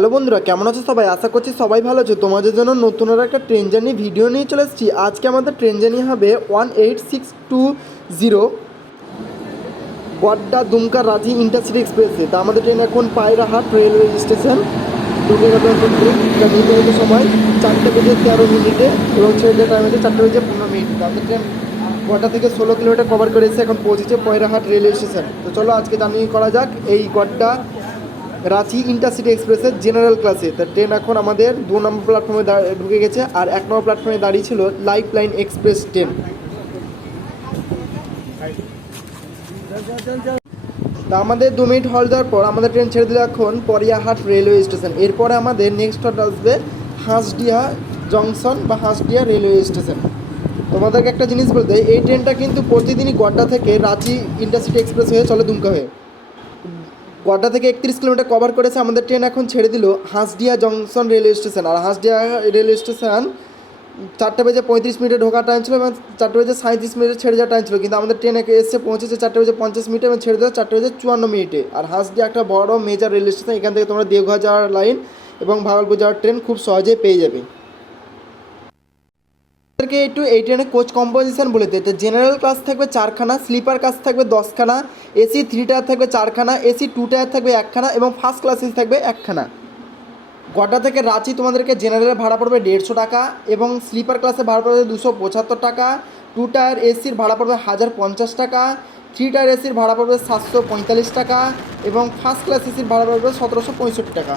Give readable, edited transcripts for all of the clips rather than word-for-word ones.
Hello বন্ধুরা, কেমন আছো সবাই? আশা করছি সবাই ভালো আছো। তোমাদের জন্য নতুন আর একটা ট্রেন জার্নি ভিডিও নিয়ে চলে এসেছি। আজকে আমাদের ট্রেন জার্নি হবে 18620 গোড্ডা দুমকা রাঁচি ইন্টারসিটি এক্সপ্রেসে। তা আমাদের ট্রেন এখন পায়রাহাট রেলওয়ে স্টেশন ঢুকে গেল। এখন ট্রেন নির্ধারিত সময় 4:13 এবং ছেড়ে টাইম হচ্ছে 4:15। আমাদের ট্রেন গোড্ডা থেকে 16 কিলোমিটার কভার করেছে, এখন পৌঁছেছে পায়রাহাট রেলওয়ে স্টেশন। তো চলো আজকে জার্নি করা যাক এই গোড্ডা রাঁচি ইন্টারসিটি এক্সপ্রেসের জেনারেল ক্লাসে। তার ট্রেন এখন আমাদের 2 নম্বর প্ল্যাটফর্মে ঢুকে গেছে, আর 1 নম্বর প্ল্যাটফর্মে দাঁড়িয়ে ছিল লাইফ লাইন এক্সপ্রেস ট্রেন। তা আমাদের 2 মিনিট হল দেওয়ার পর আমাদের ট্রেন ছেড়ে দিল এখন পরিয়াহাট রেলওয়ে স্টেশন। এরপরে আমাদের নেক্সট হল্ট আসবে হাঁসডিহা জংশন বা হাঁসডিহা রেলওয়ে স্টেশন। তোমাদেরকে একটা জিনিস বলতে, এই ট্রেনটা কিন্তু প্রতিদিনই গোড্ডা থেকে রাঁচি ইন্টারসিটি এক্সপ্রেস হয়ে চলে দুমকা হয়ে। গোড্ডা থেকে 31 কিলোমিটার কভার করেছে। আমাদের ট্রেন এখন ছেড়ে দিল হাঁসডিহা জংশন রেলওয়ে স্টেশন। আর হাঁসডিহা রেলওয়ে স্টেশন 4:35 ঢোকার টাইম ছিল এবং 4:37 ছেড়ে যাওয়ার টাইম ছিল, কিন্তু আমাদের ট্রেন এসে পৌঁছেছে 4:50 এবং ছেড়ে দেওয়া 4:54। আর হাঁসডিহা একটা বড় মেজর রেলওয়ে স্টেশন। এখান থেকে তোমরা দেওঘর যাওয়ার লাইন এবং ভাগলপুর যাওয়ার ট্রেন খুব সহজেই পেয়ে যাবে। একটু এই ট্রেনের কোচ কম্পোজিশন বলে দিই। তো জেনারেল ক্লাস থাকবে 4খানা, স্লিপার ক্লাস থাকবে 10খানা, এসি 3 টায়ার থাকবে 4খানা, এসি 2 টায়ার থাকবে 1খানা এবং ফার্স্ট ক্লাস এসি থাকবে 1খানা। গোড্ডা থেকে রাঁচি তোমাদেরকে জেনারেলের ভাড়া পড়বে 150 টাকা এবং স্লিপার ক্লাসে ভাড়া পড়বে 275 টাকা। 2 টায়ার এসির ভাড়া পড়বে 1050 টাকা, 3 টায়ার এসির ভাড়া পড়বে 745 টাকা এবং ফার্স্ট ক্লাস এসির ভাড়া পড়বে 1765 টাকা।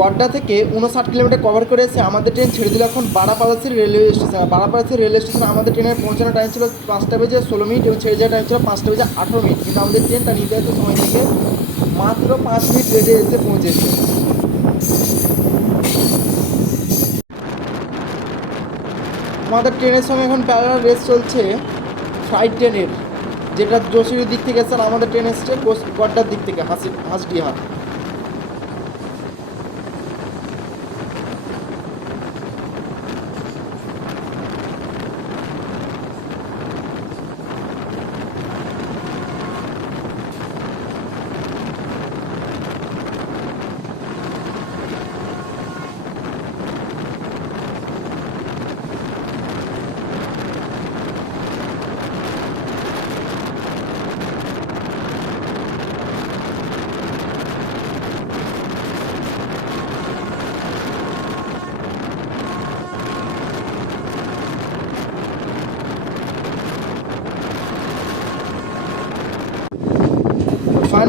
গোড্ডা থেকে 59 কিলোমিটার কভার করে এসে আমাদের ট্রেন ছেড়ে দিল এখন বারাপাড়াসি রেলওয়ে স্টেশন। বারাপাড়াসি রেলওয়ে স্টেশনে আমাদের ট্রেনের পৌঁছানোর টাইম ছিল 5:16 এবং ছেড়ে যাওয়ার টাইম ছিল 5:18, কিন্তু আমাদের ট্রেন তার নির্ধারিত সময় থেকে মাত্র 5 মিনিট লেটে এসে পৌঁছেছে। আমাদের ট্রেনের সঙ্গে এখন প্যারালাল রেস চলছে ফ্লাইট ট্রেনের, যেটা যশোরের দিক থেকে এসে আমাদের ট্রেন এসছে গোড্ডার দিক থেকে হাঁসডিহা।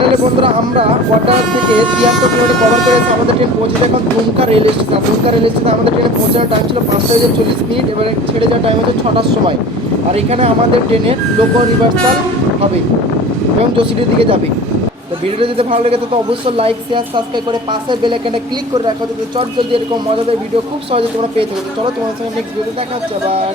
চ্যানেলে বন্ধুরা আমরা ওয়াটার থেকে 73 কিলোমিটার কভার করেছি। আমাদের ট্রেন পৌঁছেছে এখন Dumka rail station. Dumka rail স্টেশনে আমাদের ট্রেনে পৌঁছানোর টাইম ছিল 5:40, এবারে ছেড়ে যাওয়ার টাইম হচ্ছে 6টার সময়। আর এখানে আমাদের ট্রেনের লোকো রিভার্সাল হবে এবং জসিডির দিকে যাবে। তো ভিডিওটা যদি ভালো লেগে তো অবশ্যই লাইক শেয়ার সাবস্ক্রাইব করে পাশের বেল আইকনটা ক্লিক করে রাখো, যাতে চট জলদি এরকম মজাদার ভিডিও খুব সহজে তোমরা পেয়ে থাকো। চলো তোমাদের সঙ্গে নেক্সট ভিডিও দেখা হচ্ছে আবার।